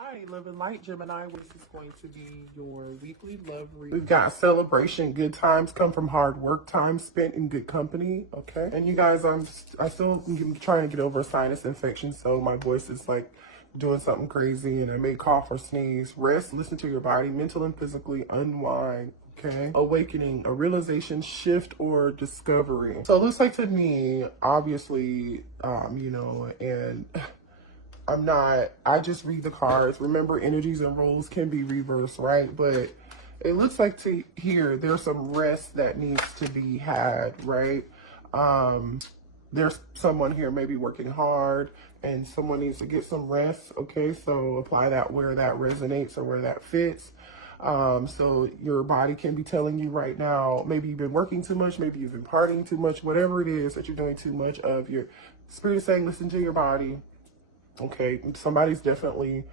Hi, Love and Light Gemini. This is going to be your weekly love read. We've got celebration, good times come from hard work, time spent in good company. Okay, and you guys, I still am trying to get over a sinus infection, so my voice is like doing something crazy, and I may cough or sneeze. Rest, listen to your body, mental and physically unwind. Okay, awakening, a realization, shift, or discovery. So it looks like to me, obviously, and I just read the cards. Remember, energies and roles can be reversed, right? But it looks like to here, there's some rest that needs to be had, right? There's someone here maybe working hard and someone needs to get some rest, okay? So apply that where that resonates or where that fits. So your body can be telling you right now, maybe you've been working too much, maybe you've been partying too much, whatever it is that you're doing too much of, your spirit is saying, listen to your body. Okay, somebody's definitely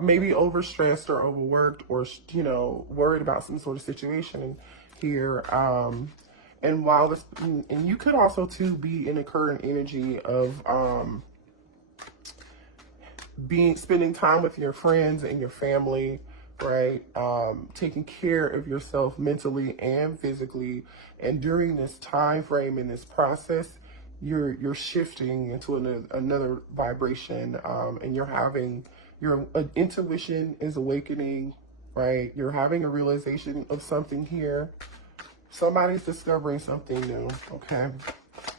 maybe overstressed or overworked or, worried about some sort of situation here. And while this, and you could also too be in a current energy of spending time with your friends and your family, right? Taking care of yourself mentally and physically. And during this time frame in this process, you're shifting into another vibration, and your intuition is awakening, right? You're having a realization of something here. Somebody's discovering something new, okay?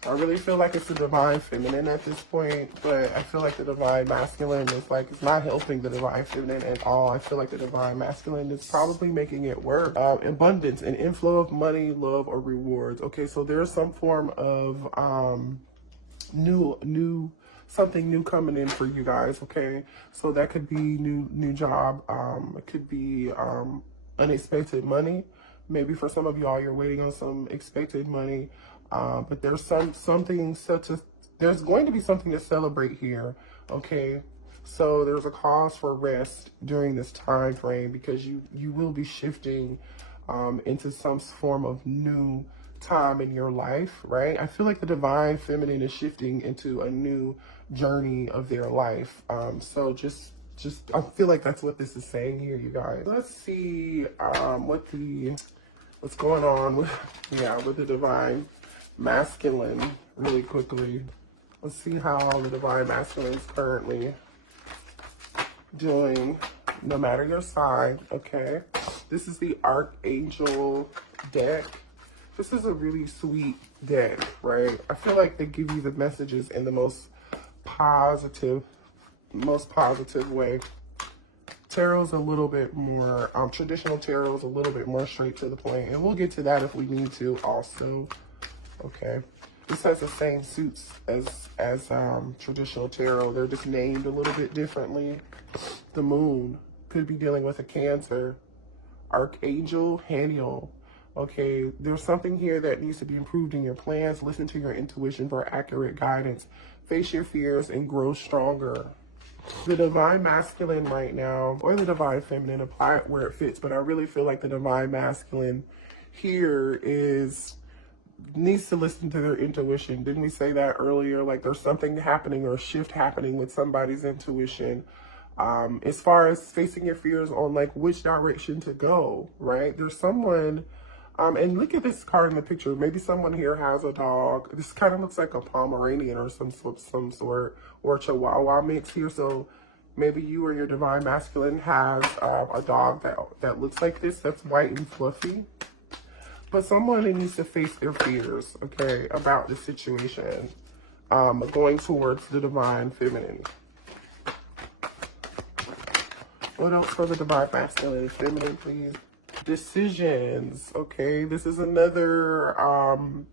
I really feel like it's the divine feminine at this point, but I feel like the divine masculine is like, it's not helping the divine feminine at all. I feel like the divine masculine is probably making it work. Abundance, an inflow of money, love, or rewards. Okay, so there's some form of something new coming in for you guys, okay? So that could be new job. It could be unexpected money. Maybe for some of y'all, you're waiting on some expected money. But there's there's going to be something to celebrate here, okay? So there's a cause for rest during this time frame because you will be shifting into some form of new time in your life, right? I feel like the divine feminine is shifting into a new journey of their life. So just I feel like that's what this is saying here, you guys. Let's see what's going on with the divine masculine really quickly. Let's see how the divine masculine is currently doing, no matter your sign, okay? This is the Archangel deck. This is a really sweet deck, right? I feel like they give you the messages in the most positive way. Tarot's a little bit more, traditional tarot's a little bit more straight to the point, and we'll get to that if we need to also. Okay, this has the same suits as traditional tarot. They're just named a little bit differently. The moon could be dealing with a Cancer. Archangel Haniel. Okay, there's something here that needs to be improved in your plans. Listen to your intuition for accurate guidance. Face your fears and grow stronger. The divine masculine right now, or the divine feminine, apply it where it fits, but I really feel like the divine masculine here needs to listen to their intuition. Didn't we say that earlier? Like there's something happening or a shift happening with somebody's intuition. As far as facing your fears on like which direction to go, right? There's someone, and look at this card in the picture. Maybe someone here has a dog. This kind of looks like a Pomeranian or some sort, or a Chihuahua mix here. So maybe you or your divine masculine has a dog that looks like this, that's white and fluffy. But someone needs to face their fears, okay, about the situation, going towards the divine feminine. What else for the divine masculine and feminine, please? Decisions, okay? This is another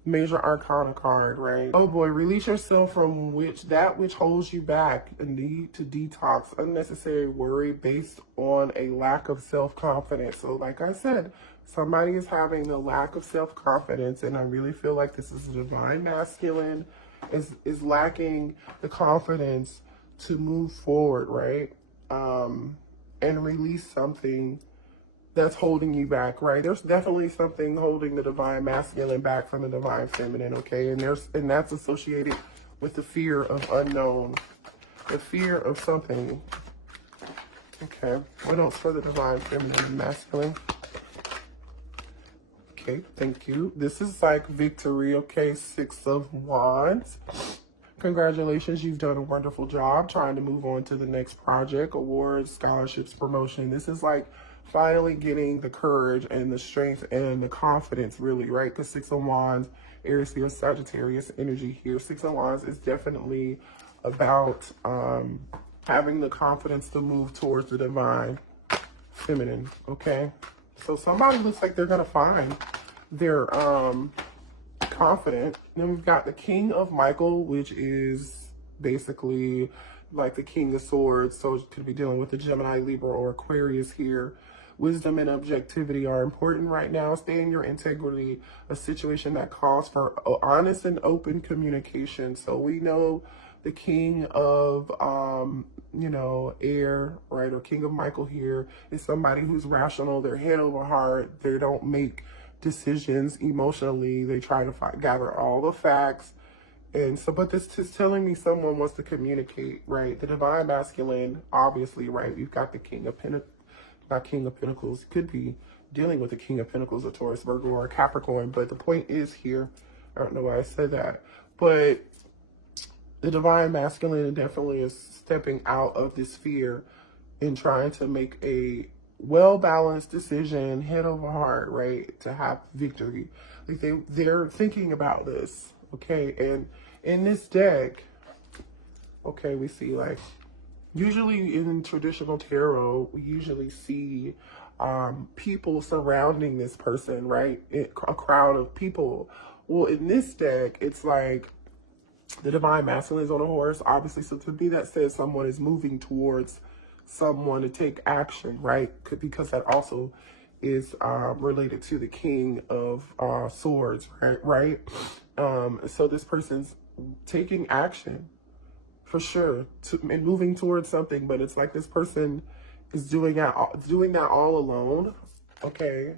major arcana card, right? Oh boy, release yourself from that which holds you back. A need to detox unnecessary worry based on a lack of self-confidence. So like I said, somebody is having a lack of self-confidence, and I really feel like this is divine masculine is lacking the confidence to move forward, right? And release something that's holding you back, right? There's definitely something holding the divine masculine back from the divine feminine, okay? And that's associated with the fear of unknown. The fear of something. Okay. What else for the divine feminine and masculine? Okay, thank you. This is like victory, okay? 6 of Wands. Congratulations, you've done a wonderful job trying to move on to the next project, awards, scholarships, promotion. This is like finally getting the courage and the strength and the confidence, really, right? Because 6 of Wands, Aries here, Sagittarius energy here. 6 of Wands is definitely about having the confidence to move towards the divine feminine, okay? So somebody looks like they're going to find their confident. Then we've got the King of Michael, which is basically like the King of Swords. So it could be dealing with the Gemini, Libra, or Aquarius here. Wisdom and objectivity are important right now. Stay in your integrity, a situation that calls for honest and open communication. So we know the King of, you know, air, right, or King of Michael here is somebody who's rational. They're head over heart. They don't make decisions emotionally. They try to gather all the facts. And so, but this is telling me someone wants to communicate, right? The divine masculine, obviously, right? You've got the King of Pentacles, not King of Pentacles. Could be dealing with the King of Pentacles, a Taurus, Virgo, or a Capricorn. But the point is here, I don't know why I said that, but the divine masculine definitely is stepping out of this fear and trying to make a well-balanced decision, head over heart, right, to have victory. Like they're thinking about this, okay? And in this deck, okay, we see like, usually in traditional tarot, we usually see people surrounding this person, right? A crowd of people. Well, in this deck, it's like the divine masculine is on a horse, obviously. So to me, that says someone is moving towards someone to take action, right? Because that also is related to the King of Swords, right? So this person's taking action for sure and moving towards something, but it's like this person is doing that all alone, okay?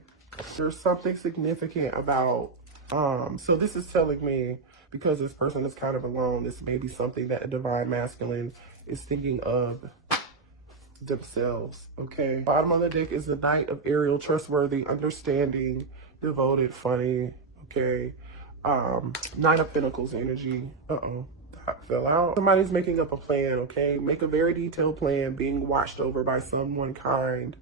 There's something significant about, so this is telling me, because this person is kind of alone, this may be something that a divine masculine is thinking of themselves, okay? Bottom of the deck is the Knight of Ariel, trustworthy, understanding, devoted, funny, okay? Nine of Pentacles energy. Uh-oh, that fell out. Somebody's making up a plan, okay? Make a very detailed plan, being watched over by someone kind.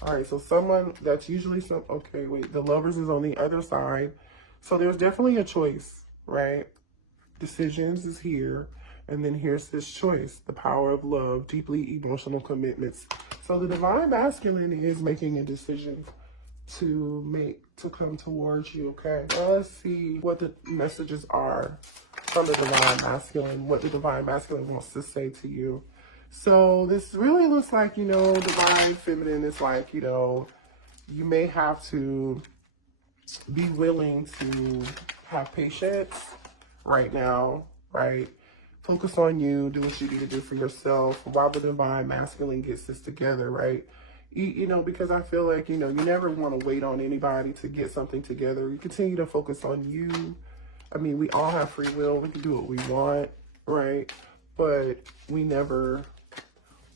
All right, so someone that's usually okay, wait, the Lovers is on the other side. So there's definitely a choice, right? Decisions is here. And then here's this choice, the power of love, deeply emotional commitments. So the divine masculine is making a decision to come towards you, okay? Now let's see what the messages are from the divine masculine, what the divine masculine wants to say to you. So this really looks like, you know, divine feminine is like, you know, you may have to be willing to have patience right now, right? Focus on you, do what you need to do for yourself while the divine masculine gets this together, right? You know, because I feel like, you know, you never want to wait on anybody to get something together. You continue to focus on you. I mean, we all have free will. We can do what we want, right? But we never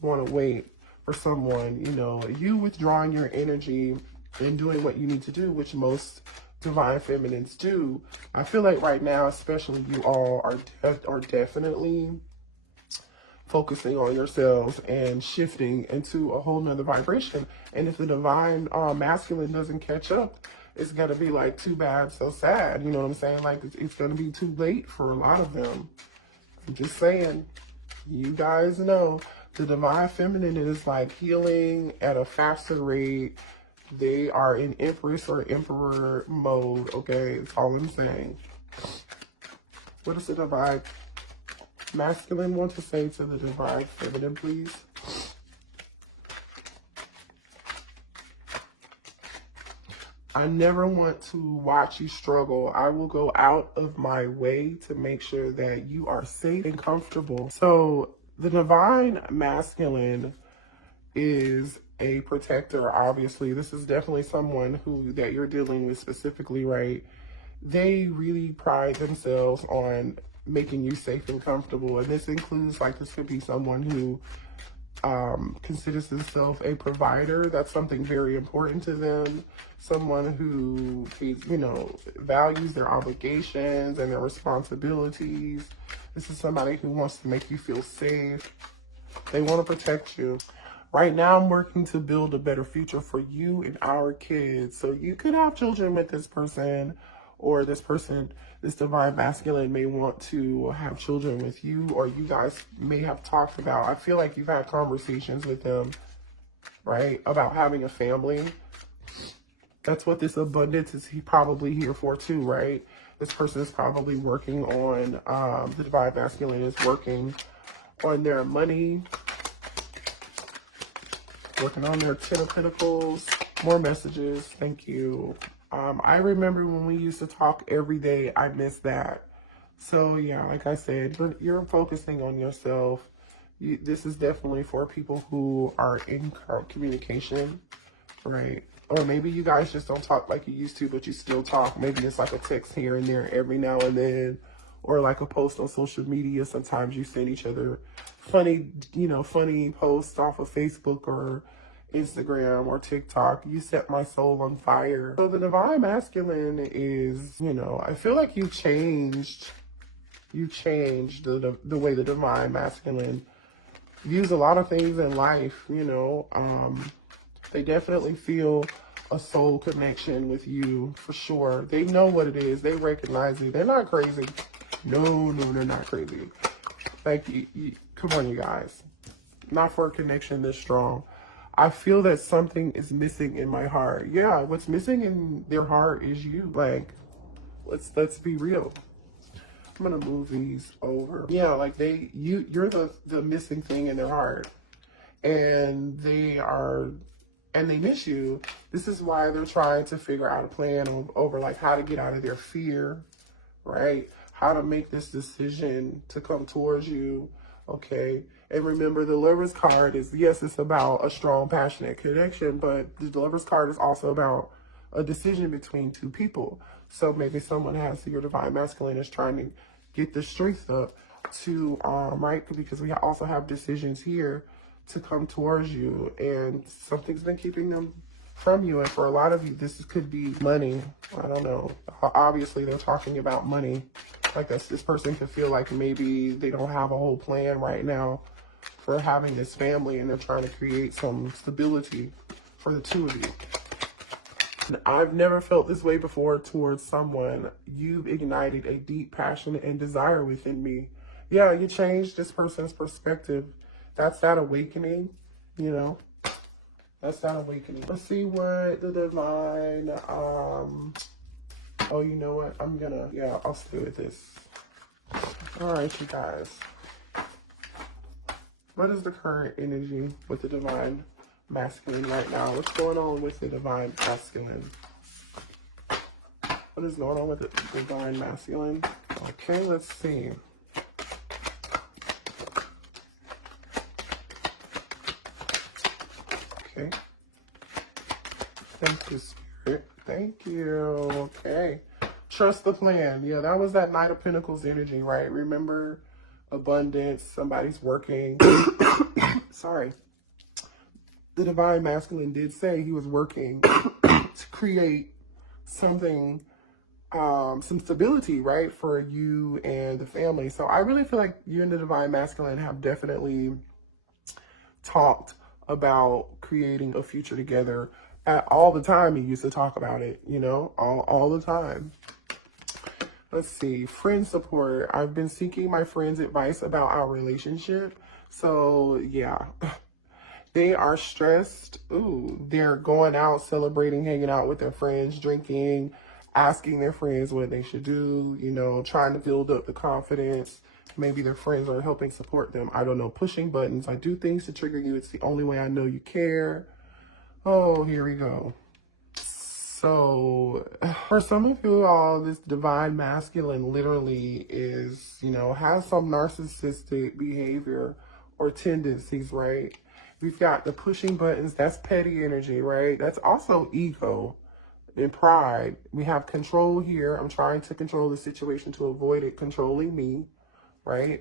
want to wait for someone, you know, you withdrawing your energy and doing what you need to do, which most divine feminines do. I feel like right now, especially, you all are definitely focusing on yourselves and shifting into a whole nother vibration. And if the divine masculine doesn't catch up, it's gonna be like too bad, so sad. You know what I'm saying? Like it's gonna be too late for a lot of them. I'm just saying, you guys know the divine feminine is like healing at a faster rate. They are in Empress or Emperor mode, okay? That's all I'm saying. What does the divine masculine want to say to the divine feminine, please? I never want to watch you struggle. I will go out of my way to make sure that you are safe and comfortable. So the divine masculine is a protector, obviously. This is definitely someone that you're dealing with specifically, right? They really pride themselves on making you safe and comfortable. And this includes, like, this could be someone who considers themselves a provider. That's something very important to them. Someone who, you know, values their obligations and their responsibilities. This is somebody who wants to make you feel safe. They want to protect you. Right now, I'm working to build a better future for you and our kids. So you could have children with this person, or this person, this divine masculine may want to have children with you, or you guys may have talked about, I feel like you've had conversations with them, right, about having a family. That's what this abundance is probably here for too, right? This person is probably working on, the divine masculine is working on their money, working on their 10 of Pentacles. More messages. Thank you. I remember when we used to talk every day. I miss that. So yeah, like I said, you're focusing on yourself. This is definitely for people who are in communication, right? Or maybe you guys just don't talk like you used to, but you still talk. Maybe it's like a text here and there every now and then, or like a post on social media. Sometimes you send each other funny, you know, funny posts off of Facebook or Instagram or TikTok. You set my soul on fire. So the divine masculine is, you know, I feel like you changed the way the divine masculine views a lot of things in life, you know. They definitely feel a soul connection with you, for sure. They know what it is. They recognize it. They're not crazy. No, they're not crazy. Like, come on, you guys. Not for a connection this strong. I feel that something is missing in my heart. Yeah, what's missing in their heart is you. Like, let's be real. I'm gonna move these over. Yeah, like you're the missing thing in their heart, and they miss you. This is why they're trying to figure out a plan over like how to get out of their fear, right? How to make this decision to come towards you, okay? And remember, the Lover's card is, yes, it's about a strong, passionate connection, but the Lover's card is also about a decision between two people. So maybe someone has, your divine masculine is trying to get the strength up to, right? Because we also have decisions here to come towards you, and something's been keeping them from you. And for a lot of you, this could be money. I don't know. Obviously, they're talking about money. Like this person could feel like maybe they don't have a whole plan right now for having this family, and they're trying to create some stability for the two of you. And I've never felt this way before towards someone. You've ignited a deep passion and desire within me. Yeah, you changed this person's perspective. That's that awakening, you know. That's that awakening. Let's see what the divine, oh, you know what? I'll stay with this. All right, you guys. What is the current energy with the divine masculine right now? What's going on with the divine masculine? What is going on with the divine masculine? Okay, let's see. Okay. Thank you, Spirit. Thank you. Okay. Trust the plan. Yeah, that was that Knight of Pentacles energy, right? Remember, abundance, somebody's working. Sorry. The divine masculine did say he was working to create something, some stability, right, for you and the family. So I really feel like you and the divine masculine have definitely talked about creating a future together. All the time, you used to talk about it, you know, all the time. Let's see, friend support. I've been seeking my friend's advice about our relationship. So yeah, they are stressed. Ooh, they're going out, celebrating, hanging out with their friends, drinking, asking their friends what they should do, you know, trying to build up the confidence. Maybe their friends are helping support them. I don't know, pushing buttons. I do things to trigger you. It's the only way I know you care. Oh, here we go. So for some of you all, this divine masculine literally is, you know, has some narcissistic behavior or tendencies, right? We've got the pushing buttons. That's petty energy, right? That's also ego and pride. We have control here. I'm trying to control the situation to avoid it controlling me. right?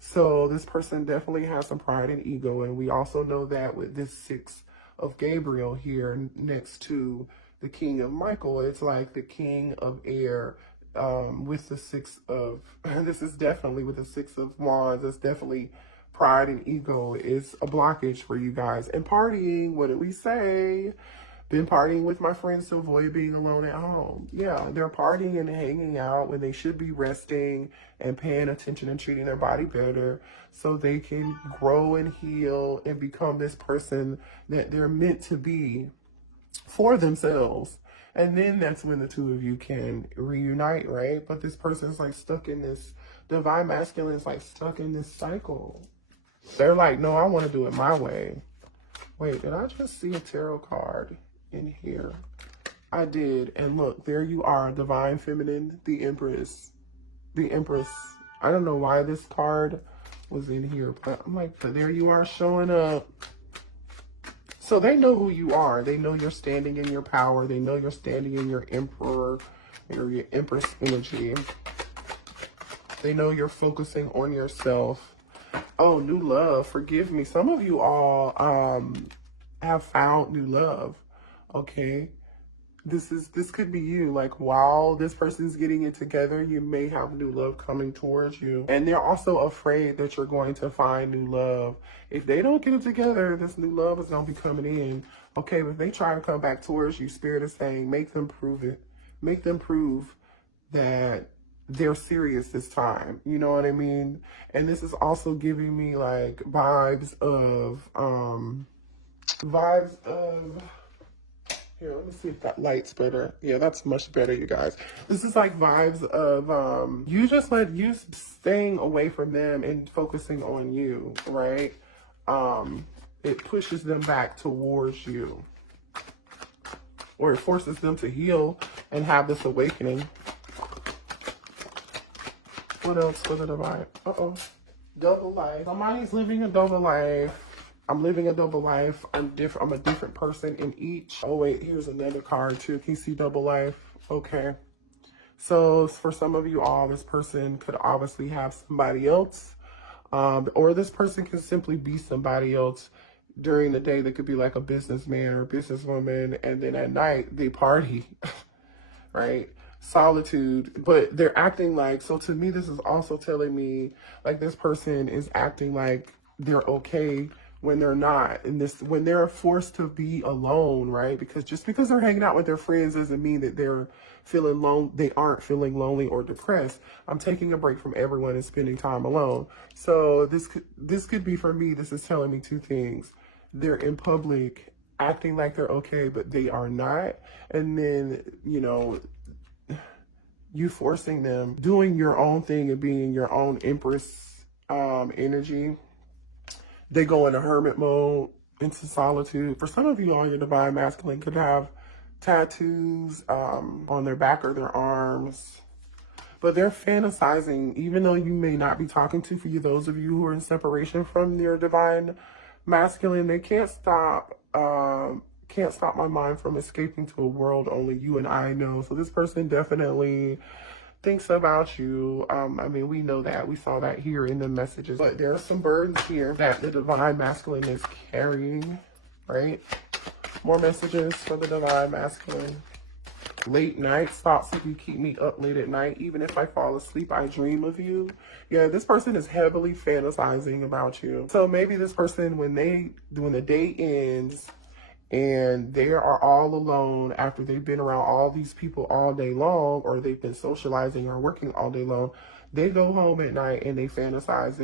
So this person definitely has some pride and ego. And we also know that with this 6 of Gabriel here next to the King of Michael, it's like the King of Air with the 6 of, this is definitely with the 6 of Wands, it's definitely pride and ego is a blockage for you guys. And partying, what did we say? Been partying with my friends to avoid being alone at home. Yeah, they're partying and hanging out when they should be resting and paying attention and treating their body better so they can grow and heal and become this person that they're meant to be for themselves. And then that's when the two of you can reunite, right? But this person's like stuck in this, divine masculine is like stuck in this cycle. They're like, no, I want to do it my way. Wait, did I just see a tarot card in here? I did. And look, there you are, divine feminine, the Empress. The Empress. I don't know why this card was in here, but I'm like, but there you are showing up. So they know who you are. They know you're standing in your power. They know you're standing in your Emperor or your Empress energy. They know you're focusing on yourself. Oh, new love. Forgive me. Some of you all have found new love. Okay. This could be you. Like, while this person's getting it together, you may have new love coming towards you. And they're also afraid that you're going to find new love. If they don't get it together, this new love is going to be coming in. Okay, but if they try to come back towards you, Spirit is saying, make them prove it. Make them prove that they're serious this time. You know what I mean? And this is also giving me like vibes of, here, let me see if that light's better. Yeah, that's much better, you guys. This is like vibes of you just let you staying away from them and focusing on you, right? It pushes them back towards you. Or it forces them to heal and have this awakening. What else for the divine? Uh-oh. Double life. Somebody's living a double life. I'm living a double life. I'm a different person in each. Oh, wait, here's another card too. Can you see double life? Okay. So for some of you all, this person could obviously have somebody else. Or this person can simply be somebody else during the day. They could be like a businessman or a businesswoman. And then at night, they party, right? Solitude, but they're acting like, so to me, this is also telling me like this person is acting like they're okay when they're not, and when they're forced to be alone, right? Because just because they're hanging out with their friends doesn't mean that they're feeling lonely. They aren't feeling lonely or depressed. I'm taking a break from everyone and spending time alone. So this could be for me. This is telling me two things. They're in public acting like they're okay, but they are not. And then, you know, you forcing them doing your own thing and being your own Empress energy. They go into hermit mode, into solitude. For some of you all, your divine masculine could have tattoos on their back or their arms. But they're fantasizing, even though you may not be talking to, for you, those of you who are in separation from your divine masculine, they can't stop my mind from escaping to a world only you and I know. So this person definitely thinks about you. I mean, we know that. We saw that here in the messages. But there are some burdens here that the divine masculine is carrying, right? More messages for the divine masculine. Late nights, thoughts that you keep me up late at night. Even if I fall asleep, I dream of you. Yeah, this person is heavily fantasizing about you. So maybe this person, when the day ends, and they are all alone after they've been around all these people all day long, or they've been socializing or working all day long, they go home at night and they fantasize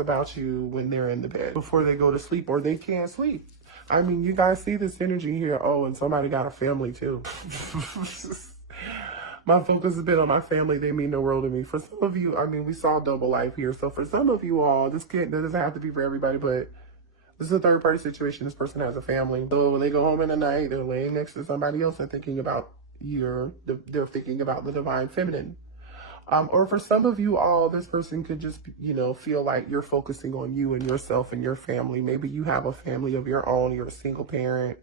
about you when they're in the bed before they go to sleep, or they can't sleep. I mean, you guys see this energy here. Oh, and somebody got a family too. My focus has been on my family. They mean the world to me. For some of you, I mean, we saw double life here. So for some of you all, that doesn't have to be for everybody, but this is a third party situation. This person has a family. So when they go home in the night, they're laying next to somebody else and thinking about they're thinking about the divine feminine. Or for some of you all, this person could just, you know, feel like you're focusing on you and yourself and your family. Maybe you have a family of your own. You're a single parent,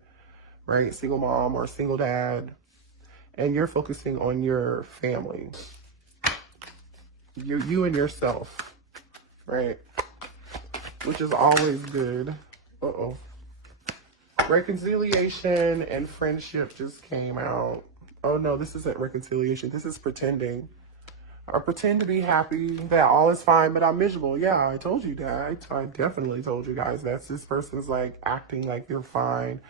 right? Single mom or a single dad. And you're focusing on your family. You and yourself, right? Which is always good. Uh-oh. Reconciliation and friendship just came out. Oh no, this isn't reconciliation. This is pretending. I pretend to be happy that all is fine, but I'm miserable. Yeah, I told you that. I definitely told you guys that. This person's like acting like they're fine.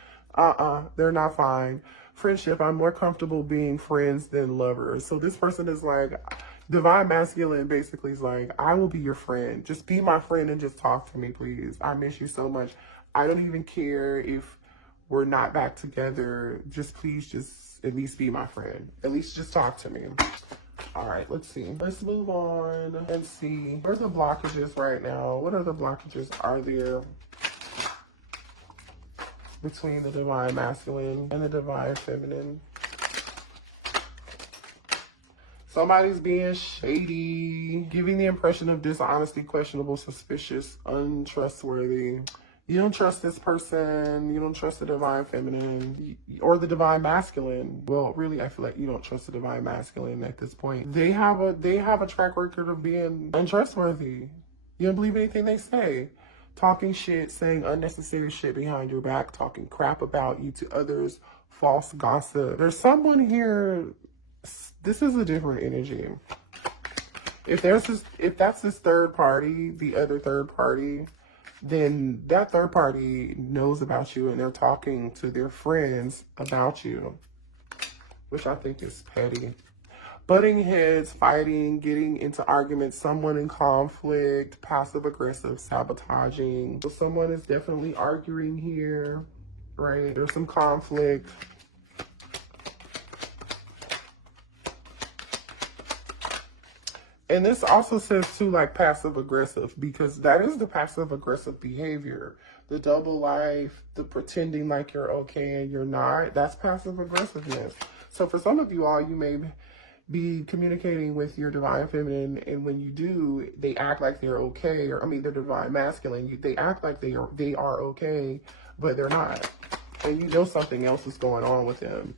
They're not fine. Friendship, I'm more comfortable being friends than lovers. So this person is like, divine masculine basically is like, I will be your friend. Just be my friend and just talk to me, please. I miss you so much. I don't even care if we're not back together. Just please just at least be my friend. At least just talk to me. All right, let's see. Let's move on and see. Where are the blockages right now? What other blockages are there between the divine masculine and the divine feminine? Somebody's being shady, giving the impression of dishonesty, questionable, suspicious, untrustworthy. You don't trust this person. You don't trust the divine feminine or the divine masculine. Well, really, I feel like you don't trust the divine masculine at this point. They have a track record of being untrustworthy. You don't believe anything they say. Talking shit, saying unnecessary shit behind your back, talking crap about you to others, false gossip. There's someone here. This is a different energy. If that's this third party, the other third party, then that third party knows about you and they're talking to their friends about you, which I think is petty. Butting heads, fighting, getting into arguments, someone in conflict, passive aggressive, sabotaging. So someone is definitely arguing here, right? There's some conflict. And this also says too, like passive aggressive, because that is the passive aggressive behavior. The double life, the pretending like you're okay and you're not, that's passive aggressiveness. So for some of you all, you may be communicating with your divine feminine, and when you do, they act like they're okay, or I mean, they're divine masculine. They act like they are okay, but they're not. And you know something else is going on with them.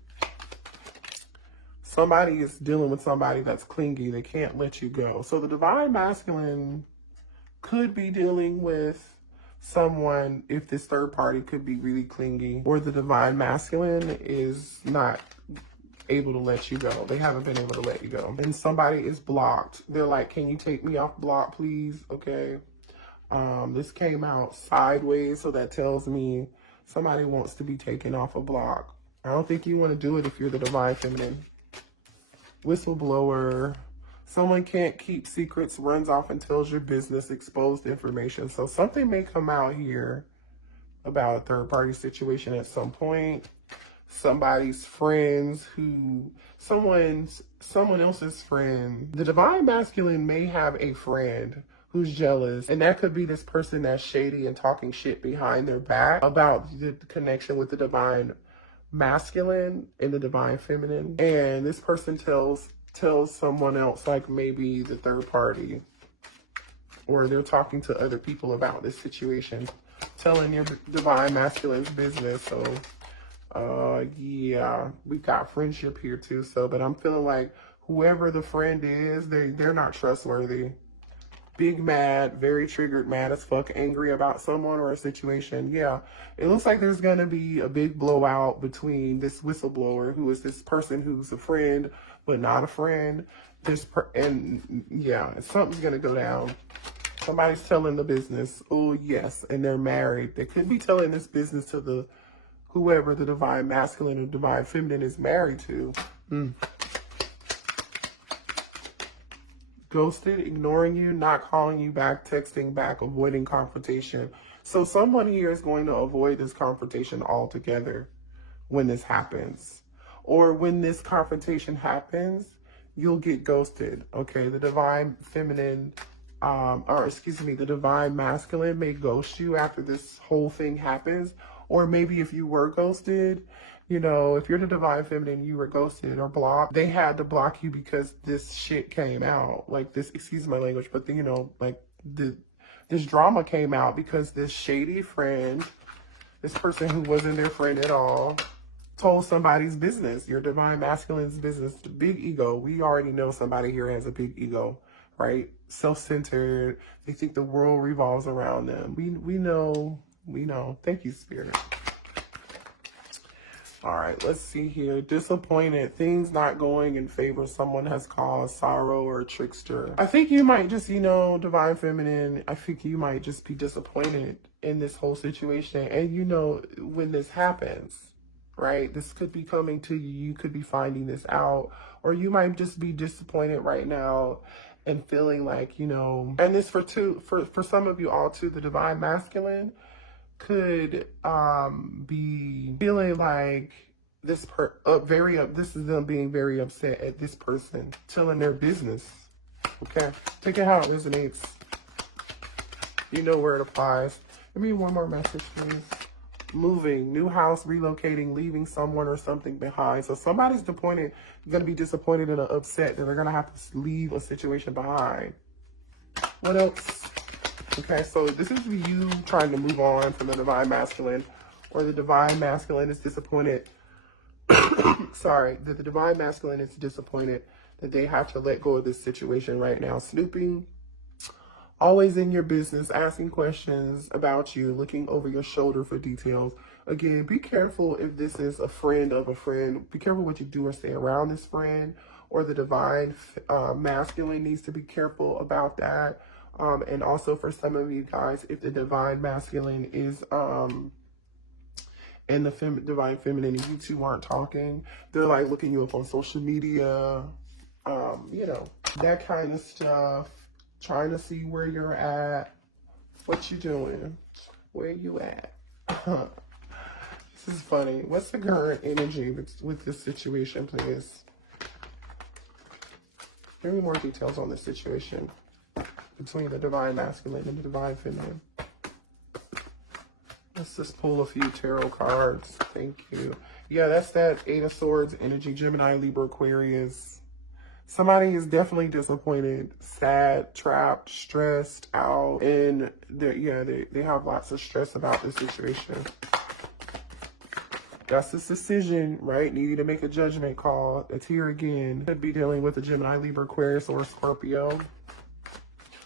Somebody is dealing with somebody that's clingy. They can't let you go. So the divine masculine could be dealing with someone, if this third party could be really clingy, or the divine masculine is not able to let you go. They haven't been able to let you go. And somebody is blocked. They're like, can you take me off block, please? Okay. This came out sideways, so that tells me somebody wants to be taken off a block. I don't think you want to do it if you're the divine feminine. Whistleblower. Someone can't keep secrets, runs off and tells your business, exposed information. So something may come out here about a third party situation at some point. Somebody's friends someone else's friend. The divine masculine may have a friend who's jealous, and that could be this person that's shady and talking shit behind their back about the connection with the divine masculine and the divine feminine. And this person tells someone else, like maybe the third party, or they're talking to other people about this situation, telling your divine masculine's business. So yeah, we got friendship here too. So, but I'm feeling like whoever the friend is, they're not trustworthy. Big mad, very triggered, mad as fuck, angry about someone or a situation. Yeah, it looks like there's gonna be a big blowout between this whistleblower, who is this person who's a friend but not a friend. And yeah, something's gonna go down. Somebody's telling the business. Oh yes, and they're married. They could be telling this business to whoever the divine masculine or divine feminine is married to. Ghosted, ignoring you, not calling you back, texting back, avoiding confrontation. So someone here is going to avoid this confrontation altogether when this happens. Or when this confrontation happens, you'll get ghosted. Okay, the divine feminine, the divine masculine may ghost you after this whole thing happens. Or maybe if you were ghosted, you know, if you're the divine feminine, you were ghosted or blocked, they had to block you because this shit came out. Like this, excuse my language, but you know, like this drama came out because this shady friend, this person who wasn't their friend at all, told somebody's business, your divine masculine's business, the big ego. We already know somebody here has a big ego, right? Self-centered. They think the world revolves around them. We know. Thank you, Spirit. All right, let's see here. Disappointed. Things not going in favor. Someone has caused sorrow or trickster. I think you might just, Divine Feminine, I think you might just be disappointed in this whole situation. And when this happens, right? This could be coming to you. You could be finding this out. Or you might just be disappointed right now and feeling like, and this for some of you all too, the Divine Masculine could be feeling like this this is them being very upset at this person telling their business. Okay, take it how it resonates. You know where it applies. Give me one more message, please. Moving, new house, relocating, leaving someone or something behind. So somebody's going to be disappointed and upset that they're going to have to leave a situation behind. What else? Okay, so this is you trying to move on from the Divine Masculine, or the Divine Masculine is disappointed. Sorry, the Divine Masculine is disappointed that they have to let go of this situation right now. Snooping, always in your business, asking questions about you, looking over your shoulder for details. Again, be careful if this is a friend of a friend. Be careful what you do or say around this friend, or the Divine Masculine needs to be careful about that. And also for some of you guys, if the Divine Masculine is and the Divine Feminine and you two aren't talking, they're like looking you up on social media, that kind of stuff, trying to see where you're at, what you doing, where you at. This is funny. What's the current energy with this situation, please? Give me more details on this situation between the Divine Masculine and the Divine Feminine. Let's just pull a few tarot cards. Thank you. Yeah, that's that Eight of Swords energy, Gemini, Libra, Aquarius. Somebody is definitely disappointed, sad, trapped, stressed out, and they have lots of stress about this situation. That's this decision, right? Needing to make a judgment call. It's here again. Could be dealing with a Gemini, Libra, Aquarius, or Scorpio.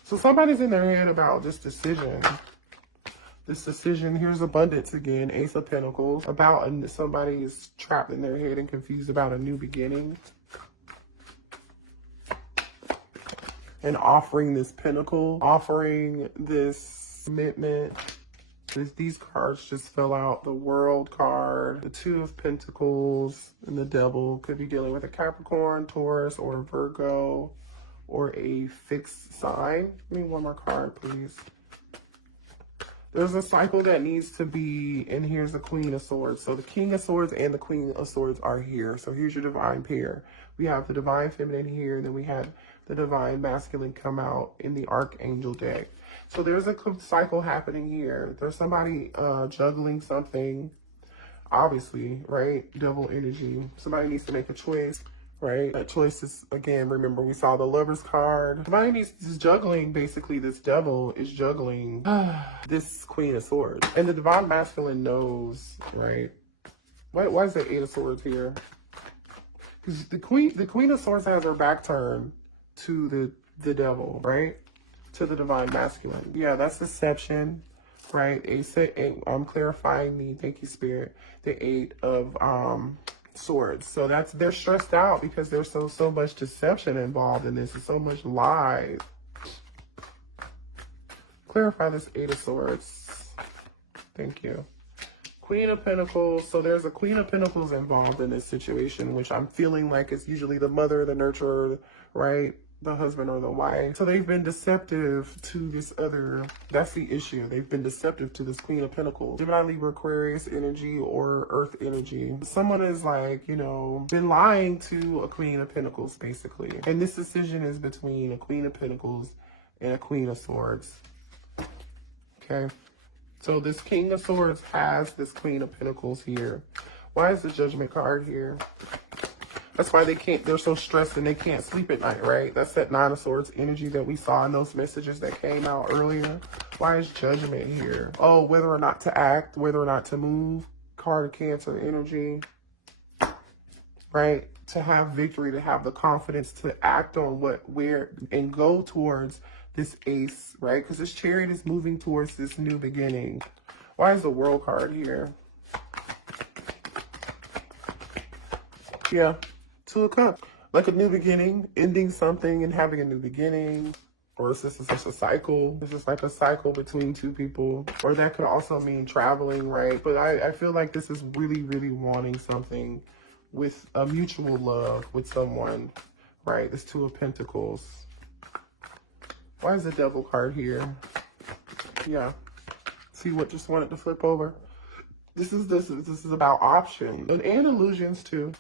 So somebody's in their head about this decision. This decision, here's abundance again, Ace of Pentacles. Somebody is trapped in their head and confused about a new beginning. And offering this pentacle, offering this commitment. These cards just fell out. The World card, the Two of Pentacles, and the Devil. Could be dealing with a Capricorn, Taurus, or Virgo, or a fixed sign. Give me one more card, please. There's a cycle that needs to be, and here's the Queen of Swords. So the King of Swords and the Queen of Swords are here. So here's your Divine pair. We have the Divine Feminine here, and then we had the Divine Masculine come out in the Archangel deck. So there's a cycle happening here. There's somebody juggling something, obviously, right? Devil energy. Somebody needs to make a choice, right? That choice is, again, remember, we saw the Lover's card. Somebody is juggling, basically, this devil is juggling this Queen of Swords. And the Divine Masculine knows, right? Why is there Eight of Swords here? Because the Queen of Swords has her back turned to the devil, right? To the Divine Masculine. Yeah, that's deception, right? I'm clarifying thank you, Spirit, the Eight of Swords. So they're stressed out because there's so much deception involved in this. There's so much lies. Clarify this Eight of Swords. Thank you. Queen of Pentacles. So there's a Queen of Pentacles involved in this situation, which I'm feeling like is usually the mother, the nurturer, right? The husband or the wife. So they've been deceptive to this other, that's the issue. They've been deceptive to this Queen of Pentacles. Gemini, Libra, Aquarius energy or Earth energy. Someone is like, been lying to a Queen of Pentacles, basically. And this decision is between a Queen of Pentacles and a Queen of Swords. Okay. So this King of Swords has this Queen of Pentacles here. Why is the Judgment card here? That's why they're so stressed and they can't sleep at night, right? That's that Nine of Swords energy that we saw in those messages that came out earlier. Why is Judgment here? Oh, whether or not to act, whether or not to move. Card of Cancer energy, right? to have victory, to have the confidence to act on where, and go towards this ace, right? Because this Chariot is moving towards this new beginning. Why is the World card here? Yeah, Two of Cups. Like a new beginning, ending something and having a new beginning. Or is this just a cycle? This is like a cycle between two people. Or that could also mean traveling, right? But I feel like this is really, really wanting something with a mutual love with someone, right? This Two of Pentacles. Why is the Devil card here? Yeah. See what just wanted to flip over? This is about options and illusions too.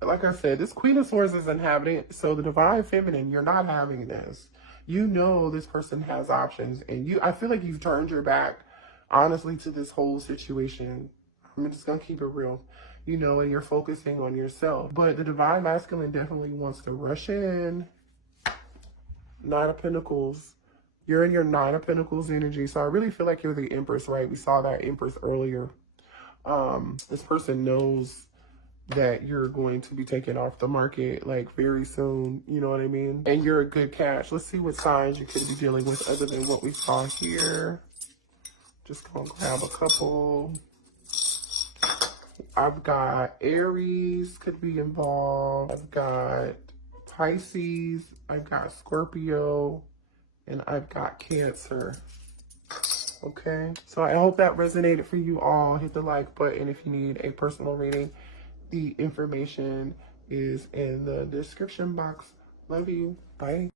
Like I said, this Queen of Swords is inhabiting, so the Divine Feminine, you're not having this. You know this person has options, and I feel like you've turned your back, honestly, to this whole situation. I'm just going to keep it real, you know, and you're focusing on yourself. But the Divine Masculine definitely wants to rush in. Nine of Pentacles. You're in your Nine of Pentacles energy, so I really feel like you're the Empress, right? We saw that Empress earlier. This person knows that you're going to be taken off the market like very soon, you know what I mean? And you're a good catch. Let's see what signs you could be dealing with other than what we saw here. Just gonna grab a couple. I've got Aries could be involved. I've got Pisces. I've got Scorpio. And I've got Cancer. Okay, so I hope that resonated for you all. Hit the like button if you need a personal reading. The information is in the description box. Love you. Bye.